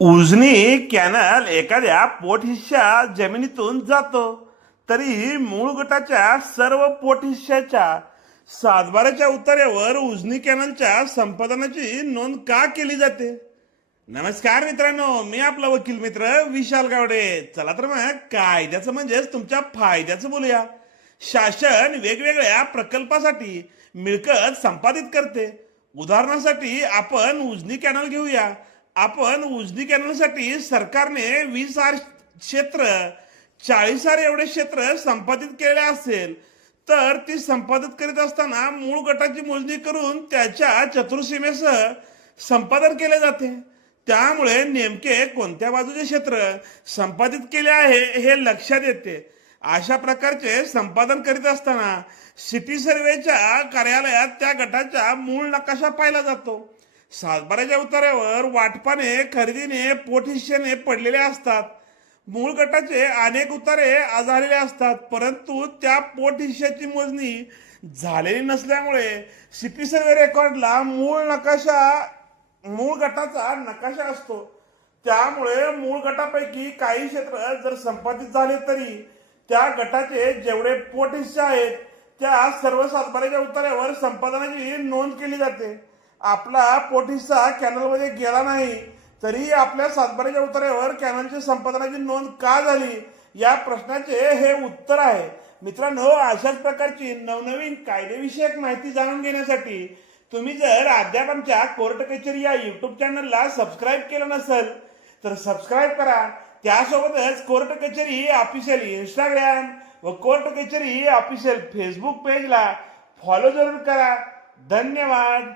Ujani canal एखाद्या पोटहिश्या जमिनीतून जातो. तरी मूळ गटाच्या सर्व पोटहिश्याच्या सातबाराच्या उतार्यावर उजनी कॅनलच्या संपादनाची नोंद का केली जाते? नमस्कार मित्रांनो मी आपला वकील मित्र विशाल गावडे. चला तर मग कायद्याचं म्हणजेच तुमच्या फायद्याचं बोलूया. शासन वेगवेगळ्या प्रकल्पासाठी मिळकत संपादित करते. उदाहरणासाठी आपण उजनी कॅनल घेऊया. आपण उजनी कॅनलसाठी सरकारने वीस आर क्षेत्र चाळीस आर एवढे क्षेत्र संपादित केले असेल तर ती संपादित करीत असताना मूळ गटाची मोजणी करून त्याच्या चतुर्सीमेसह संपादन केले जाते. त्यामुळे नेमके कोणत्या बाजूचे क्षेत्र संपादित केले आहे हे लक्षात येते. अशा प्रकारचे संपादन करीत असताना सिटी सर्वेच्या कार्यालयात त्या गटाचा मूळ नकाशा पाहिला जातो. सातबाराच्या उतार्यावर वाटपाने खरेदीने पोटहिस्सेने पडलेले असतात. मूळ गटाचे अनेक उतारे आजारलेले असतात परंतु त्या पोटहिस्स्याची मोजणी झालेली नसल्यामुळे सिटी सर्वे रेकॉर्डला मूळ नकाशा मूळ गटाचा नकाशा असतो. त्यामुळे मूळ गटापैकी काही क्षेत्र जर संपादित झाले तरी त्या गटाचे जेवढे पोट हिस्से आहेत त्या सर्व सातबाराच्या उतार्यावर संपादनाची नोंद केली जाते. आपला पोट कॅनलमध्ये गेला नाही तरी आपल्या सातबाराच्या उतार्यावर कॅनलच्या संपादनाची नोंद का झाली? या प्रश्नाचे हे उत्तर आहे. मित्रांनो अशाच प्रकारची नवनवीन कायदेविषयक माहिती जाणून घेण्यासाठी तुम्ही जर अद्याप आमच्या कोर्ट कचेरी या युट्यूब चॅनलला सबस्क्राईब केलं नसेल तर सबस्क्राईब करा. त्यासोबतच कोर्ट कचेरी ऑफिशियल इंस्टाग्राम व कोर्ट कचेरी ऑफिशियल फेसबुक पेजला फॉलो जरूर करा. धन्यवाद.